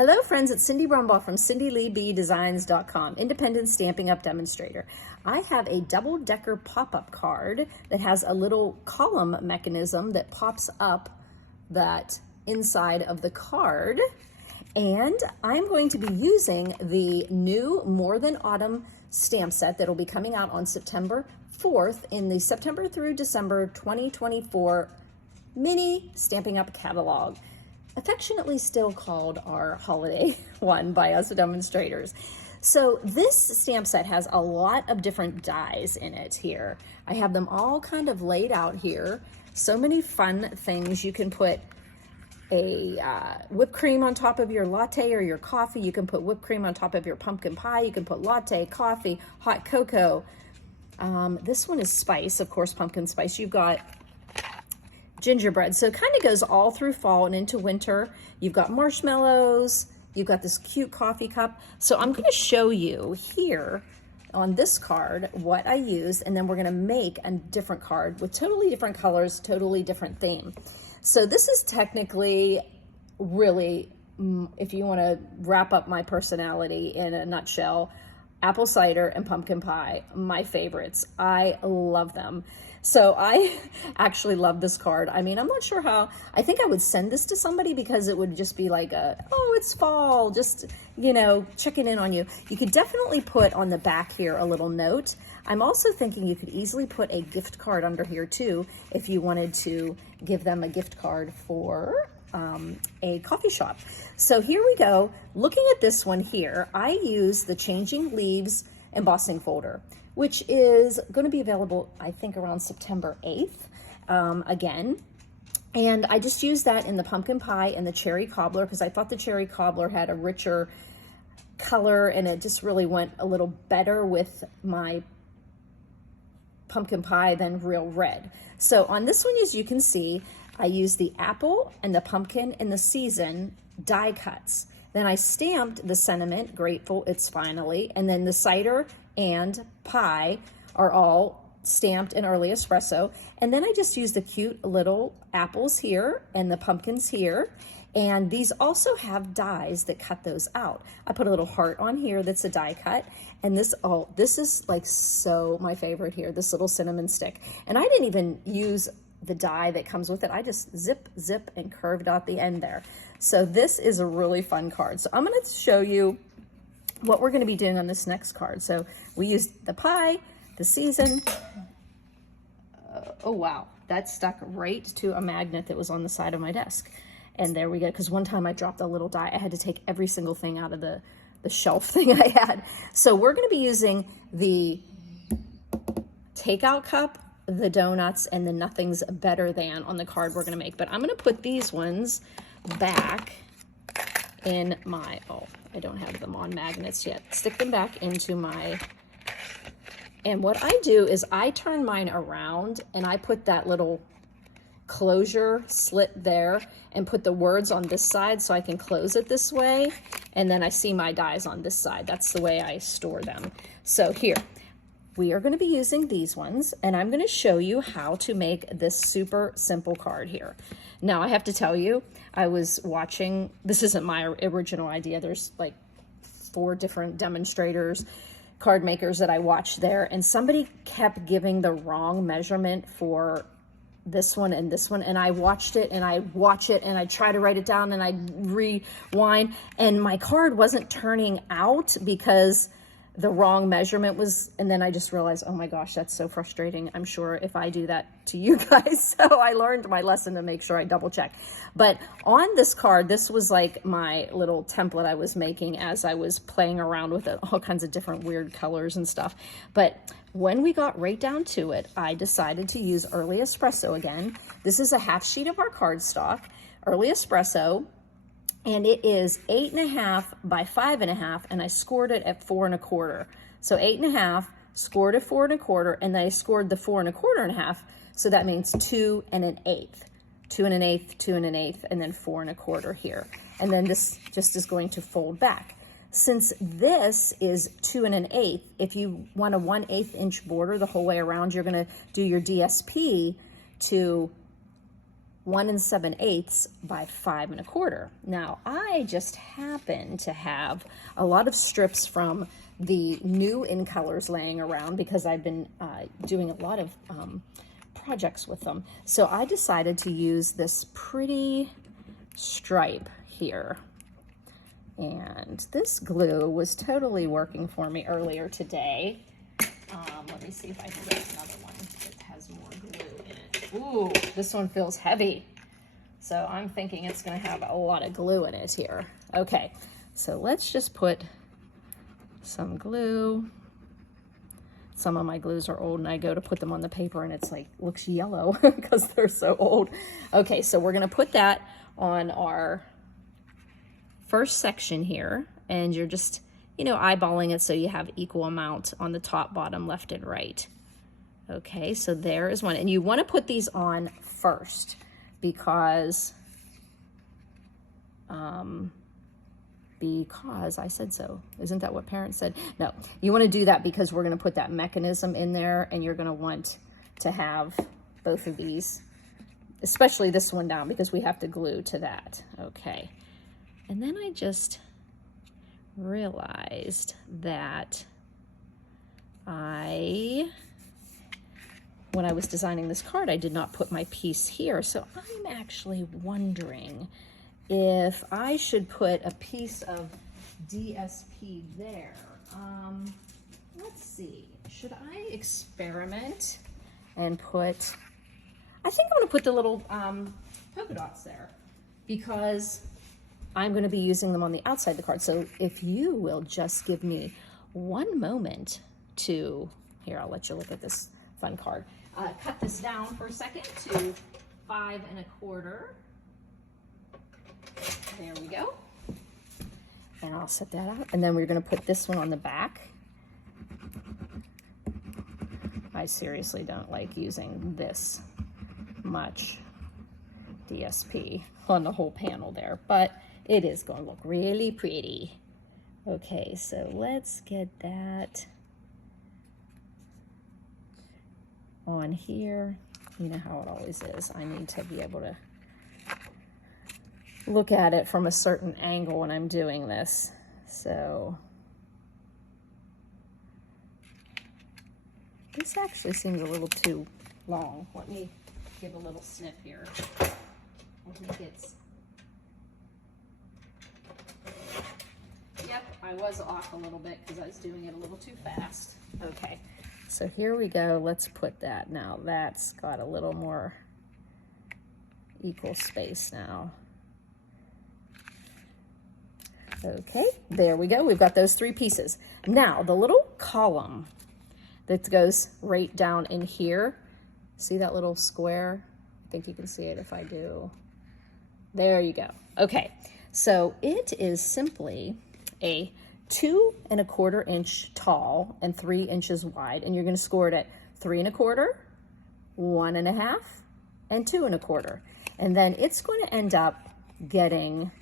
Hello friends, it's Cindy Brumbaugh from CindyLeeBDesigns.com, independent Stampin' Up demonstrator. I have a double-decker pop-up card that has a little column mechanism that pops up that inside of the card. And I'm going to be using the new More Than Autumn stamp set that'll be coming out on September 4th in the September through December 2024 mini Stampin' Up catalog, affectionately still called our holiday one by us demonstrators. So this stamp set has a lot of different dies in it here. I have them all kind of laid out here. So many fun things. You can put a whipped cream on top of your latte or your coffee. You can put whipped cream on top of your pumpkin pie. You can put latte, coffee, hot cocoa. This one is spice, of course, pumpkin spice. You've got gingerbread. So it kind of goes all through fall and into winter. You've got marshmallows. You've got this cute coffee cup. So I'm going to show you here on this card what I use, and then we're going to make a different card with totally different colors, totally different theme. So this is technically really, if you want to wrap up my personality in a nutshell, apple cider and pumpkin pie, my favorites. I love them. So I actually love this card. I mean, I'm not sure how, I think I would send this to somebody because it would just be like oh, it's fall, just, you know, checking in on you. You could definitely put on the back here a little note. I'm also thinking you could easily put a gift card under here too, if you wanted to give them a gift card for a coffee shop. So here we go. Looking at this one here, I use the Changing Leaves embossing folder, which is going to be available, I think, around September 8th again. And I just used that in the pumpkin pie and the cherry cobbler because I thought the cherry cobbler had a richer color and it just really went a little better with my pumpkin pie than real red. So on this one, as you can see, I used the apple and the pumpkin and the season die cuts. Then I stamped the sentiment, grateful it's finally, and then the cider and pie are all stamped in early espresso. And then I just used the cute little apples here and the pumpkins here. And these also have dies that cut those out. I put a little heart on here that's a die cut. And this is like so my favorite here, this little cinnamon stick. And I didn't even use the die that comes with it. I just zip, and curved out the end there. So this is a really fun card. So I'm gonna show you what we're gonna be doing on this next card. So we used the pie, the season. Oh wow, that stuck right to a magnet that was on the side of my desk. And there we go, because one time I dropped a little die. I had to take every single thing out of the shelf thing I had. So we're gonna be using the takeout cup, the donuts, and the nothing's better than on the card we're gonna make. But I'm gonna put these ones back in my, oh, I don't have them on magnets yet. Stick them back into my, and what I do is I turn mine around and I put that little closure slit there and put the words on this side so I can close it this way. And then I see my dies on this side. That's the way I store them. So here, we are going to be using these ones, and I'm going to show you how to make this super simple card here. Now, I have to tell you, I was watching, this isn't my original idea. There's like 4 different demonstrators, card makers that I watched there, and somebody kept giving the wrong measurement for this one and this one, and I watched it and I watch it and I try to write it down and I rewind, and my card wasn't turning out because the wrong measurement was, and then I just realized, oh my gosh, that's so frustrating. I'm sure if I do that to you guys. So I learned my lesson to make sure I double check. But on this card, this was like my little template I was making as I was playing around with it, all kinds of different weird colors and stuff. But when we got right down to it, I decided to use early espresso again. This is a half sheet of our cardstock, early espresso. And it is 8.5 by 5.5, and I scored it at 4 1/4. So 8.5, scored at 4 1/4, and then I scored the 4 1/4.5. So that means 2 1/8, 2 1/8, 2 1/8, and then 4 1/4 here. And then this just is going to fold back. Since this is 2 1/8, if you want a 1/8 inch border the whole way around, you're going to do your DSP to 1 7/8 by 5 1/4. Now, I just happen to have a lot of strips from the new In Colors laying around because I've been doing a lot of projects with them. So I decided to use this pretty stripe here. And this glue was totally working for me earlier today. Let me see if I can get another one that has more glue in it. Ooh, this one feels heavy. So I'm thinking it's gonna have a lot of glue in it here. Okay, so let's just put some glue. Some of my glues are old and I go to put them on the paper and it's like, looks yellow because they're so old. Okay, so we're gonna put that on our first section here, and you're just, you know, eyeballing it so you have equal amount on the top, bottom, left, and right. Okay, so there is one. And you want to put these on first because I said so. Isn't that what parents said? No, you want to do that because we're going to put that mechanism in there, and you're going to want to have both of these, especially this one down because we have to glue to that. Okay. And then I just realized that when I was designing this card, I did not put my piece here. So I'm actually wondering if I should put a piece of DSP there. Let's see, should I experiment and put, I think I'm gonna put the little polka dots there because I'm going to be using them on the outside of the card. So if you will just give me one moment to, here, I'll let you look at this fun card. Cut this down for a second to 5 1/4. There we go. And I'll set that out. And then we're going to put this one on the back. I seriously don't like using this much DSP on the whole panel there, but it is going to look really pretty. Okay, so let's get that on here. You know how it always is. I need to be able to look at it from a certain angle when I'm doing this. So this actually seems a little too long. Let me give a little snip here. I think it's, yep, I was off a little bit because I was doing it a little too fast. Okay, so here we go. Let's put that now. That's got a little more equal space now. Okay, there we go. We've got those 3 pieces. Now, the little column that goes right down in here, see that little square? I think you can see it if I do. There you go. Okay, so it is simply a 2 1/4 inch tall and 3 inches wide, and you're going to score it at 3 1/4, 1 1/2, and 2 1/4. And then it's going to end up getting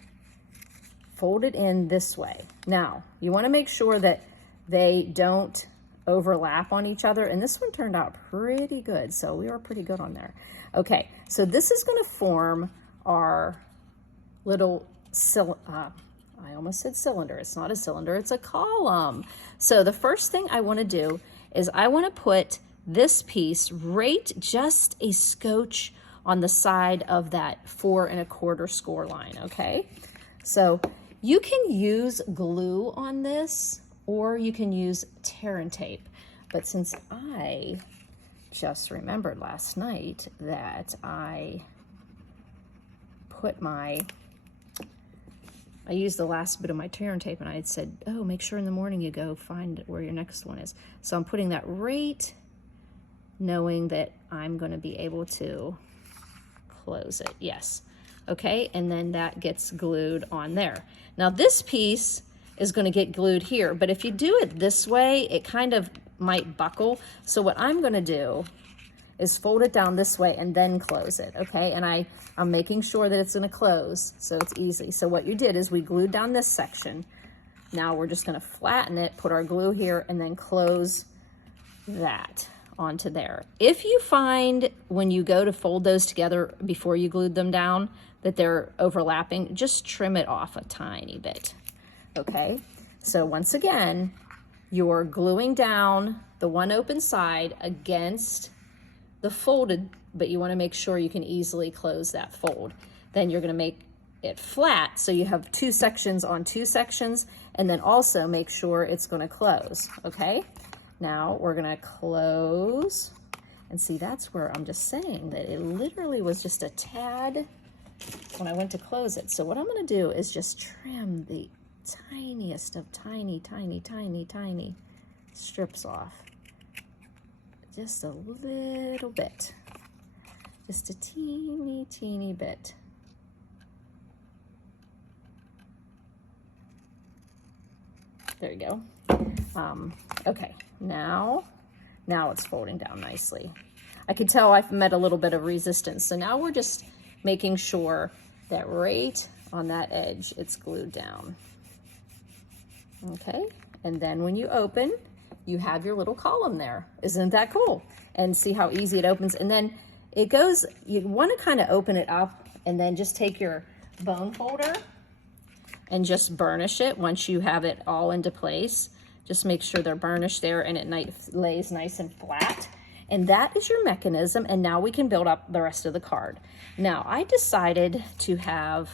folded in this way. Now, you want to make sure that they don't overlap on each other, and this one turned out pretty good, so we were pretty good on there. Okay, so this is going to form our little I almost said cylinder. It's not a cylinder, it's a column. So the first thing I want to do is I want to put this piece right just a scotch on the side of that 4 1/4 score line, okay? So you can use glue on this or you can use tear and tape. But since I just remembered last night that I used the last bit of my tear and tape and I had said, oh, make sure in the morning you go find where your next one is. So I'm putting that right, knowing that I'm going to be able to close it. Yes. Okay, and then that gets glued on there. Now this piece is going to get glued here, but if you do it this way, it kind of might buckle. So what I'm going to do is fold it down this way and then close it, okay? And I'm making sure that it's going to close so it's easy. So what you did is we glued down this section. Now we're just going to flatten it, put our glue here, and then close that onto there. If you find when you go to fold those together before you glued them down that they're overlapping, just trim it off a tiny bit, okay? So once again, you're gluing down the one open side against the folded, but you want to make sure you can easily close that fold. Then you're going to make it flat, so you have two sections on two sections, and then also make sure it's going to close, okay? Now we're going to close, and see, that's where I'm just saying that it literally was just a tad when I went to close it. So what I'm going to do is just trim the tiniest of tiny strips off. Just a little bit. Just a teeny bit. There you go. Okay, now it's folding down nicely. I can tell I've met a little bit of resistance. So now we're just making sure that right on that edge, it's glued down. Okay, and then when you open, you have your little column there. Isn't that cool? And see how easy it opens. And then it goes, you want to kind of open it up and then just take your bone folder and just burnish it once you have it all into place. Just make sure they're burnished there and it lays nice and flat. And that is your mechanism, and now we can build up the rest of the card. Now, I decided to have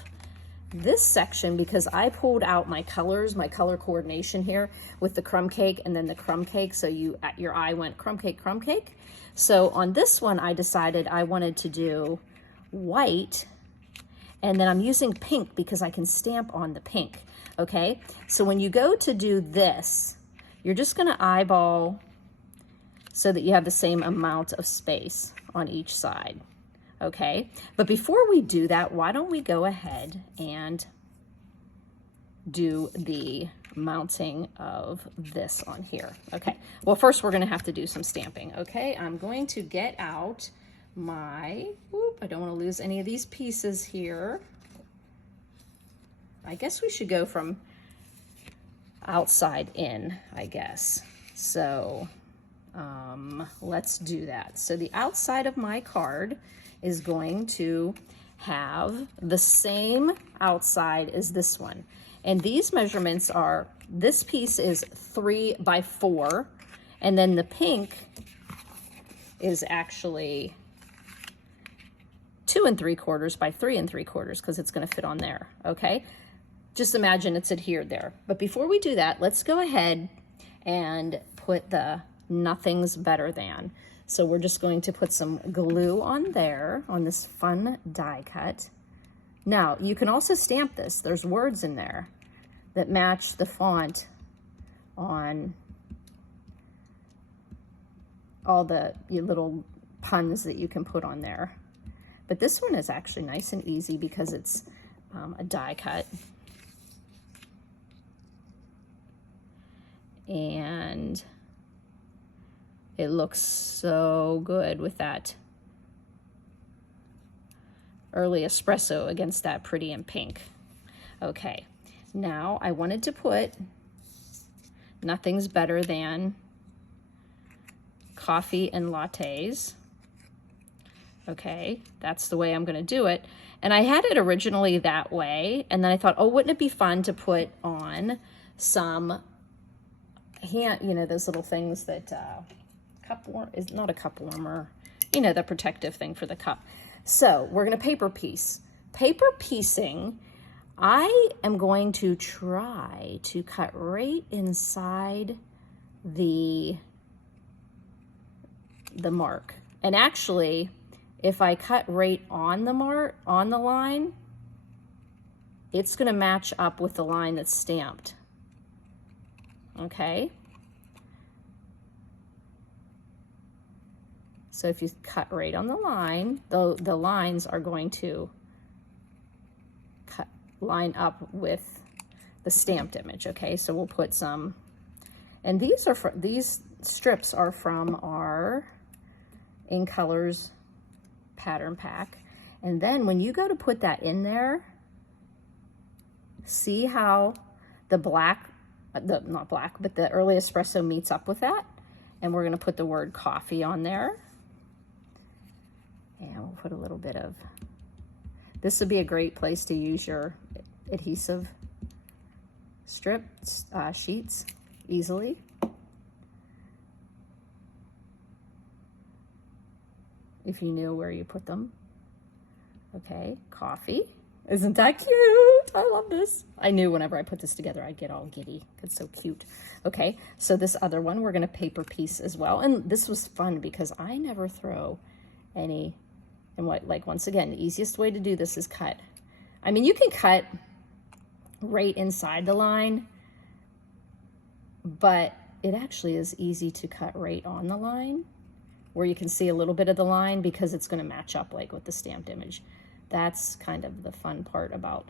this section because I pulled out my colors, my color coordination here with the crumb cake and then the crumb cake, so your eye went crumb cake, crumb cake. So on this one, I decided I wanted to do white, and then I'm using pink because I can stamp on the pink, okay? So when you go to do this, you're just gonna eyeball so that you have the same amount of space on each side, okay? But before we do that, why don't we go ahead and do the mounting of this on here, okay? Well, first we're gonna have to do some stamping, okay? I'm going to get out my, I don't wanna lose any of these pieces here. I guess we should go from outside in, I guess. So, let's do that. So the outside of my card is going to have the same outside as this one. And these measurements are, this piece is 3 by 4, and then the pink is actually 2 3/4 by 3 3/4 because it's going to fit on there, okay? Just imagine it's adhered there. But before we do that, let's go ahead and put the nothing's better than. So we're just going to put some glue on there, on this fun die cut. Now, you can also stamp this. There's words in there that match the font on all the little puns that you can put on there. But this one is actually nice and easy because it's a die cut. And it looks so good with that early espresso against that pretty and pink. Okay, now I wanted to put nothing's better than coffee and lattes. Okay, that's the way I'm gonna do it. And I had it originally that way, and then I thought, oh, wouldn't it be fun to put on some those little things that cup warmer is not a cup warmer, the protective thing for the cup. So we're going to paper piece. Paper piecing, I am going to try to cut right inside the mark. And actually, if I cut right on the mark, on the line, it's going to match up with the line that's stamped. Okay, so if you cut right on the line, the lines are going to line up with the stamped image. Okay, so we'll put some, and these strips are from our In Colors pattern pack. And then when you go to put that in there, see how the black, not black, but the early espresso meets up with that. And we're gonna put the word coffee on there. And we'll put a little bit of, this would be a great place to use your adhesive strips, sheets easily. If you knew where you put them. Okay, coffee. Isn't that cute? I love this. I knew whenever I put this together, I'd get all giddy. It's so cute. Okay, so this other one, we're gonna paper piece as well. And this was fun because I never throw any, and what, like, once again, the easiest way to do this is cut. I mean, you can cut right inside the line, but it actually is easy to cut right on the line, where you can see a little bit of the line because it's gonna match up like with the stamped image. That's kind of the fun part about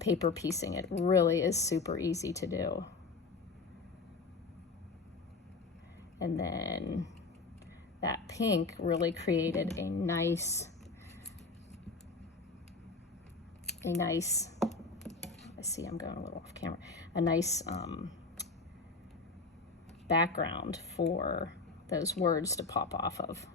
paper piecing. It really is super easy to do. And then that pink really created a nice, I see I'm going a little off camera, a nice background for those words to pop off of.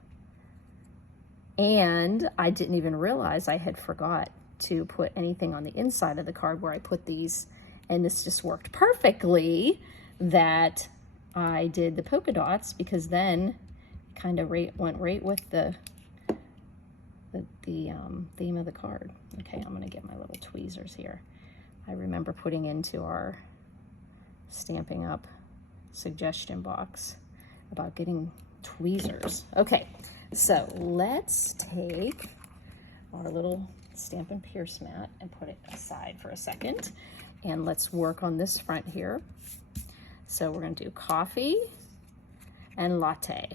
And I didn't even realize I had forgot to put anything on the inside of the card where I put these, and this just worked perfectly that I did the polka dots, because then kind of went right with the theme of the card. Okay, I'm gonna get my little tweezers here. I remember putting into our Stampin' Up suggestion box about getting tweezers. Okay, so let's take our little Stampin' Pierce mat and put it aside for a second, and let's work on this front here. So we're gonna do coffee and latte.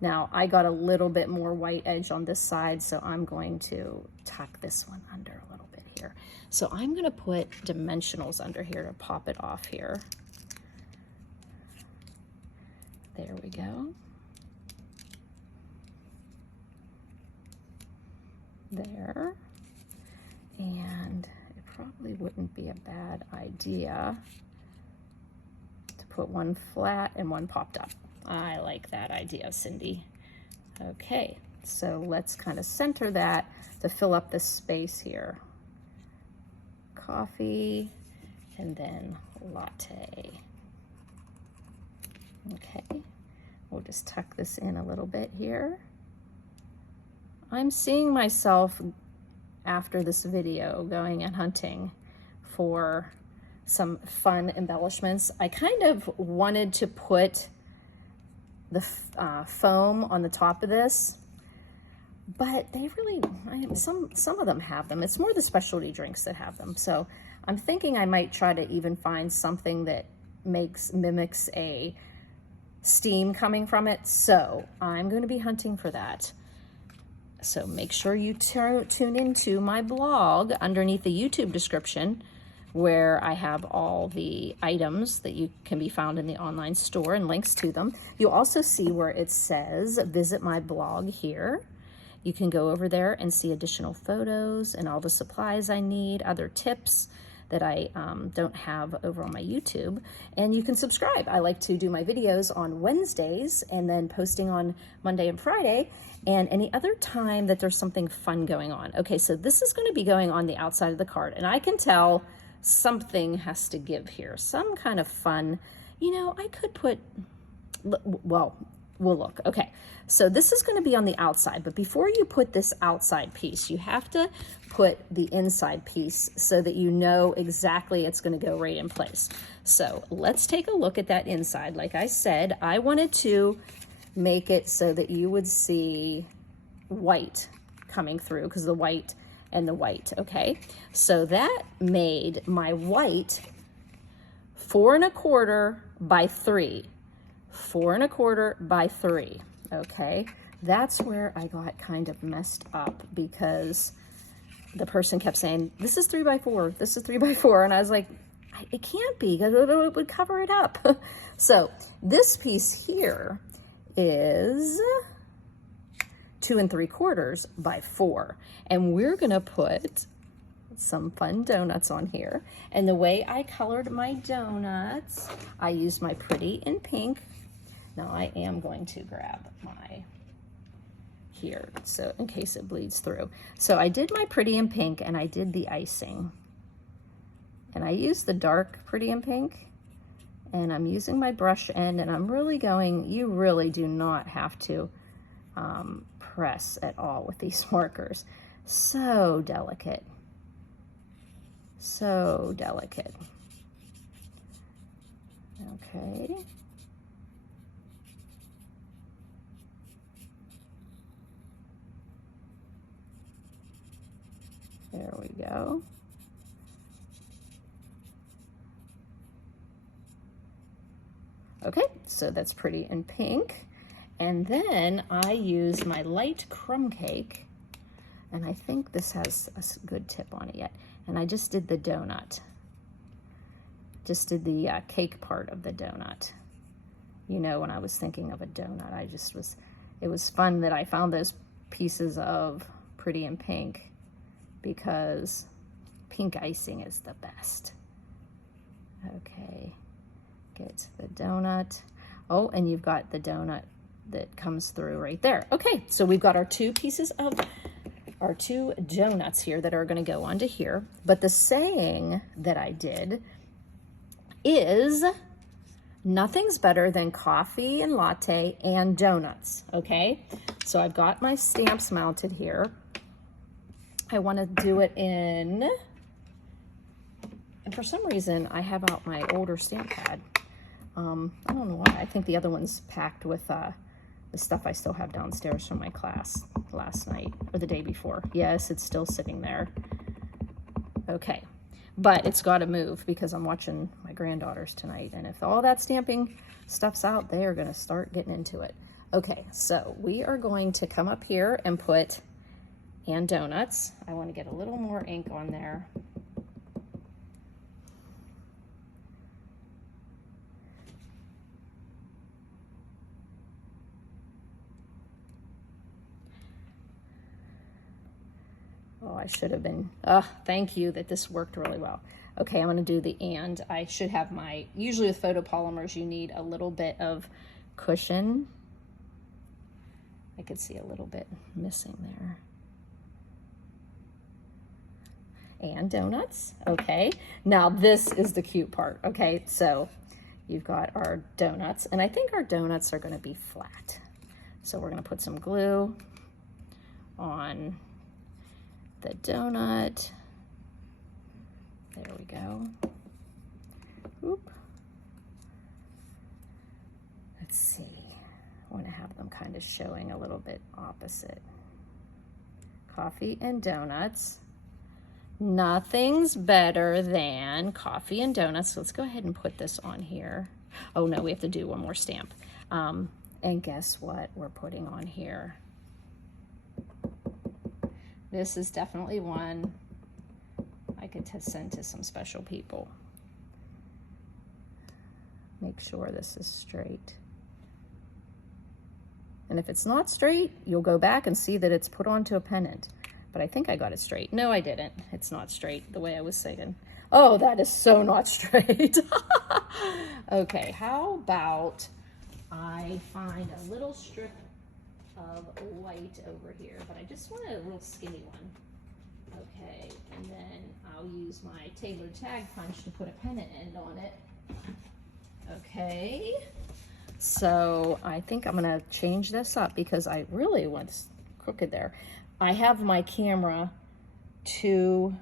Now I got a little bit more white edge on this side, so I'm going to tuck this one under a little bit here. So I'm gonna put dimensionals under here to pop it off here. There we go. There. And it probably wouldn't be a bad idea to put one flat and one popped up. I like that idea, Cindy. Okay, so let's kind of center that to fill up this space here. Coffee and then latte. Okay, we'll just tuck this in a little bit here. I'm seeing myself after this video going and hunting for some fun embellishments. I kind of wanted to put the foam on the top of this, but they really, some of them have them. It's more the specialty drinks that have them. So I'm thinking I might try to even find something that mimics a steam coming from it. So I'm going to be hunting for that. So make sure you tune into my blog underneath the YouTube description, where I have all the items that you can be found in the online store and links to them. You'll also see where it says visit my blog here. You can go over there and see additional photos and all the supplies I need, other tips that I don't have over on my YouTube. And you can subscribe. I like to do my videos on Wednesdays and then posting on Monday and Friday, and any other time that there's something fun going on. Okay, so this is going to be going on the outside of the card, and I can tell something has to give here, some kind of fun. You know, I could put, well, we'll look. Okay, so this is going to be on the outside, but before you put this outside piece, you have to put the inside piece so that you know exactly it's going to go right in place. So let's take a look at that inside. Like I said, I wanted to make it so that you would see white coming through, because the white and the white. Okay, so that made my white 4 1/4 by 3, 4 1/4 by 3. Okay, that's where I got kind of messed up, because the person kept saying, this is 3 by 4, this is 3 by 4, and I was like, it can't be, because it would cover it up. So this piece here is 2 3/4 by 4, and we're gonna put some fun donuts on here. And the way I colored my donuts, I used my Pretty in Pink Now I am going to grab my here, so in case it bleeds through. So I did my Pretty in Pink and I did the icing. And I used the dark Pretty in Pink, and I'm using my brush end, and I'm really going, you really do not have to press at all with these markers. So delicate. So delicate. Okay. There we go. Okay, so that's Pretty in Pink. And then I use my light crumb cake, and I think this has a good tip on it yet. And I just did the donut. Just did the cake part of the donut. You know, when I was thinking of a donut, it was fun that I found those pieces of Pretty in Pink, because pink icing is the best. Okay, get the donut. Oh, and you've got the donut that comes through right there. Okay, so we've got our two donuts here that are going to go onto here. But the saying that I did is, nothing's better than coffee and latte and donuts. Okay, so I've got my stamps mounted here. I want to do it in, and for some reason I have out my older stamp pad. I don't know why. I think the other one's packed with the stuff I still have downstairs from my class last night or the day before. Yes, it's still sitting there. Okay, but it's got to move because I'm watching my granddaughters tonight, and if all that stamping stuff's out, they are going to start getting into it. Okay, so we are going to come up here and put and donuts. I want to get a little more ink on there. Oh, I should have been, thank you that this worked really well. Okay, I'm gonna do the and. I should have my, usually with photopolymers, you need a little bit of cushion. I could see a little bit missing there. And donuts, okay. Now this is the cute part, okay? So you've got our donuts, and I think our donuts are gonna be flat. So we're gonna put some glue on the donut. There we go. Oop. Let's see. I want to have them kind of showing a little bit opposite. Coffee and donuts. Nothing's better than coffee and donuts. So let's go ahead and put this on here. Oh no, we have to do one more stamp. And guess what we're putting on here? This is definitely one I could send to some special people. Make sure this is straight. And if it's not straight, you'll go back and see that it's put onto a pennant. But I think I got it straight. No, I didn't. It's not straight the way I was saying. Oh, that is so not straight. Okay, how about I find a little strip of white over here, but I just want a real skinny one. Okay, and then I'll use my tailored tag punch to put a pennant end on it. Okay, so I think I'm gonna change this up because I really went crooked there. I have my camera too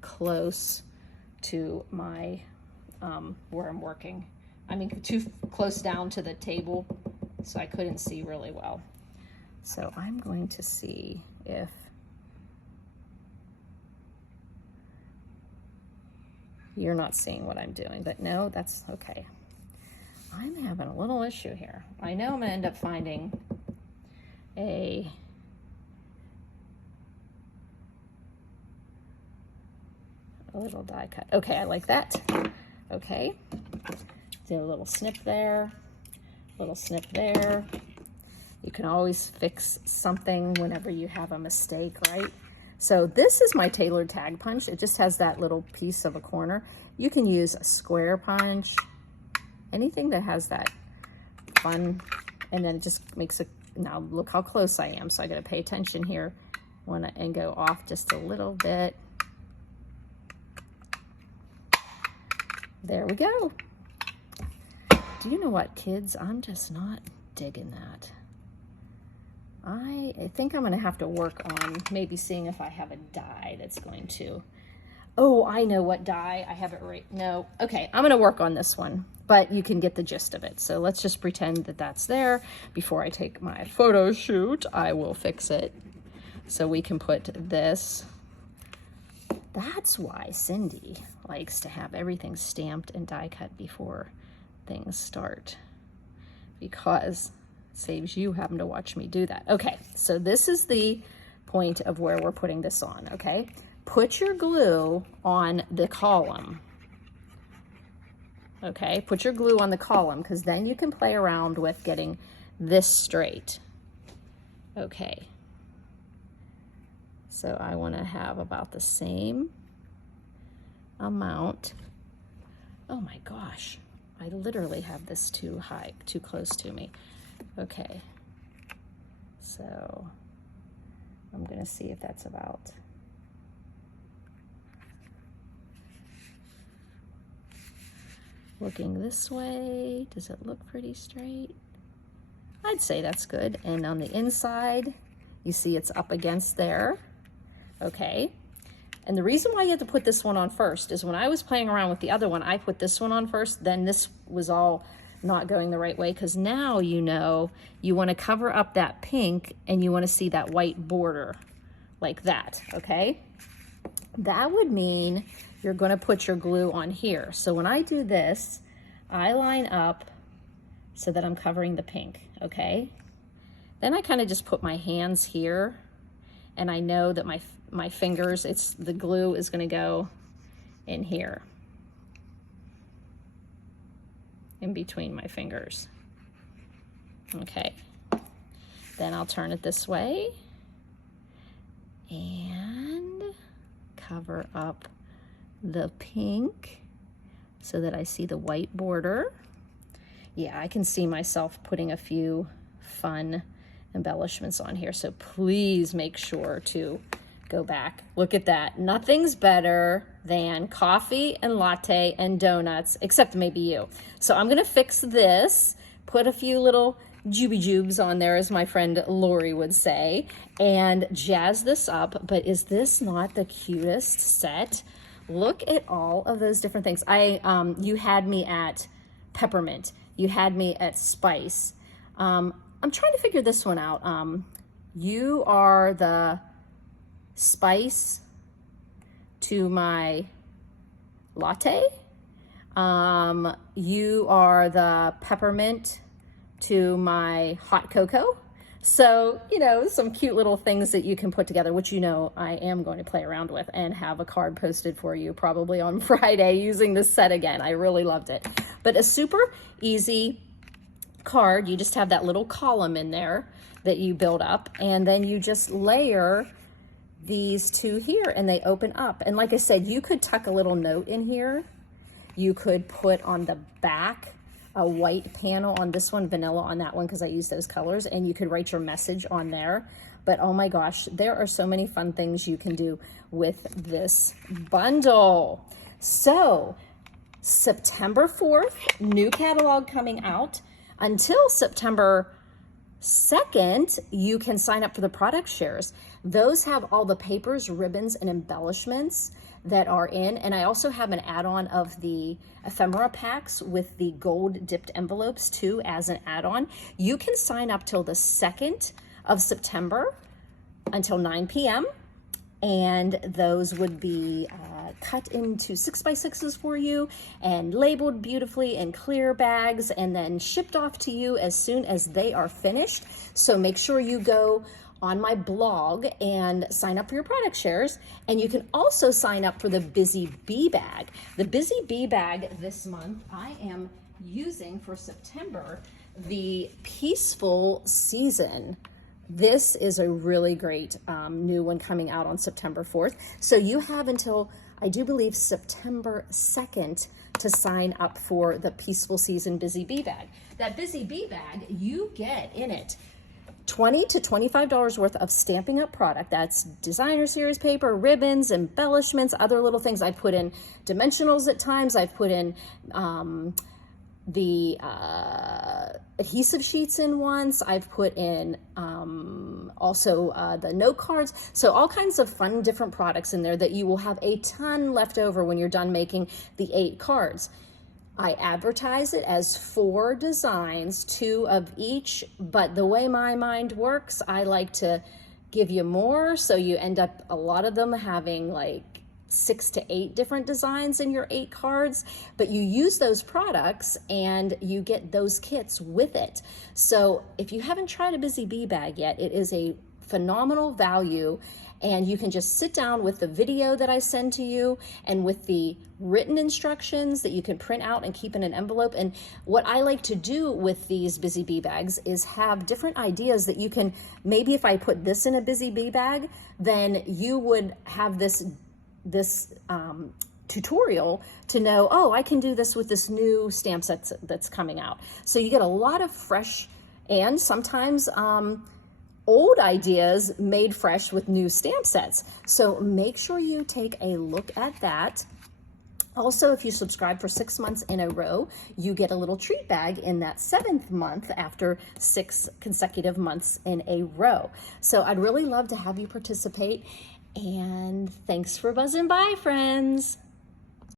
close to my, where I'm working. I mean, too close down to the table, so I couldn't see really well. So I'm going to see if you're not seeing what I'm doing, but no, that's okay. I'm having a little issue here. I know I'm gonna end up finding a little die cut. Okay, I like that. Okay, do a little snip there, little snip there. You can always fix something whenever you have a mistake, right? So this is my tailored tag punch. It just has that little piece of a corner. You can use a square punch, anything that has that fun, and then it just makes it, now look how close I am. So I got to pay attention here and go off just a little bit. There we go. Do you know what, kids? I'm just not digging that. I think I'm going to have to work on maybe seeing if I have a die that's going to... Oh, I know what die. I have it right. No. Okay, I'm going to work on this one, but you can get the gist of it. So let's just pretend that that's there. Before I take my photo shoot, I will fix it. So we can put this. That's why Cindy likes to have everything stamped and die cut before things start, because it saves you having to watch me do that. Okay, so this is the point of where we're putting this on, okay? Put your glue on the column, okay? Put your glue on the column, because then you can play around with getting this straight, okay? So I want to have about the same amount. Oh my gosh, I literally have this too high, too close to me. Okay, so I'm gonna see if that's about. Looking this way, does it look pretty straight? I'd say that's good. And on the inside, you see it's up against there. Okay. And the reason why you have to put this one on first is when I was playing around with the other one, I put this one on first, then this was all not going the right way, because now you know you want to cover up that pink and you want to see that white border like that, okay? That would mean you're going to put your glue on here. So when I do this, I line up so that I'm covering the pink, okay? Then I kind of just put my hands here, and I know that my fingers, the glue is going to go in here, in between my fingers. Okay. Then I'll turn it this way and cover up the pink so that I see the white border. Yeah, I can see myself putting a few fun embellishments on here, so please make sure to go back. Look at that. Nothing's better than coffee and latte and donuts, except maybe you. So I'm gonna fix this, put a few little jubes on there, as my friend Lori would say, and jazz this up. But is this not the cutest set? Look at all of those different things. You had me at peppermint. You had me at spice. I'm trying to figure this one out. You are the spice to my latte. You are the peppermint to my hot cocoa. So, you know, some cute little things that you can put together, which, you know, I am going to play around with and have a card posted for you probably on Friday using this set again. I really loved it. But a super easy card. You just have that little column in there that you build up, and then you just layer these two here and they open up. And like I said, you could tuck a little note in here. You could put on the back a white panel on this one, vanilla on that one, because I use those colors, and you could write your message on there. But oh my gosh, there are so many fun things you can do with this bundle. So September 4th, new catalog coming out. Until September 2nd, you can sign up for the product shares. Those have all the papers, ribbons, and embellishments that are in. And I also have an add-on of the ephemera packs with the gold dipped envelopes too as an add-on. You can sign up till the 2nd of September until 9 p.m. And those would be cut into 6x6s for you and labeled beautifully in clear bags and then shipped off to you as soon as they are finished. So make sure you go on my blog and sign up for your product shares. And you can also sign up for the Busy Bee Bag. The Busy Bee Bag this month, I am using for September the Peaceful Season. This is a really great new one coming out on September 4th. So you have until I do believe September 2nd to sign up for the Peaceful Season Busy Bee Bag. That Busy Bee Bag, you get in it $20 to $25 worth of Stampin' Up product. That's designer series paper, ribbons, embellishments, other little things. I put in dimensionals at times. I've put in the adhesive sheets in once. I've put in also the note cards. So all kinds of fun different products in there that you will have a ton left over when you're done making the 8 cards. I advertise it as 4 designs, 2 of each, but the way my mind works, I like to give you more, so you end up a lot of them having like 6 to 8 different designs in your 8 cards, but you use those products and you get those kits with it. So if you haven't tried a Busy Bee Bag yet, it is a phenomenal value, and you can just sit down with the video that I send to you and with the written instructions that you can print out and keep in an envelope. And what I like to do with these Busy Bee Bags is have different ideas that you can, maybe if I put this in a Busy Bee Bag, then you would have this tutorial to know, oh, I can do this with this new stamp set that's coming out. So you get a lot of fresh and sometimes old ideas made fresh with new stamp sets. So make sure you take a look at that. Also, if you subscribe for 6 months in a row, you get a little treat bag in that 7th month after 6 consecutive months in a row. So I'd really love to have you participate, and thanks for buzzing by, friends.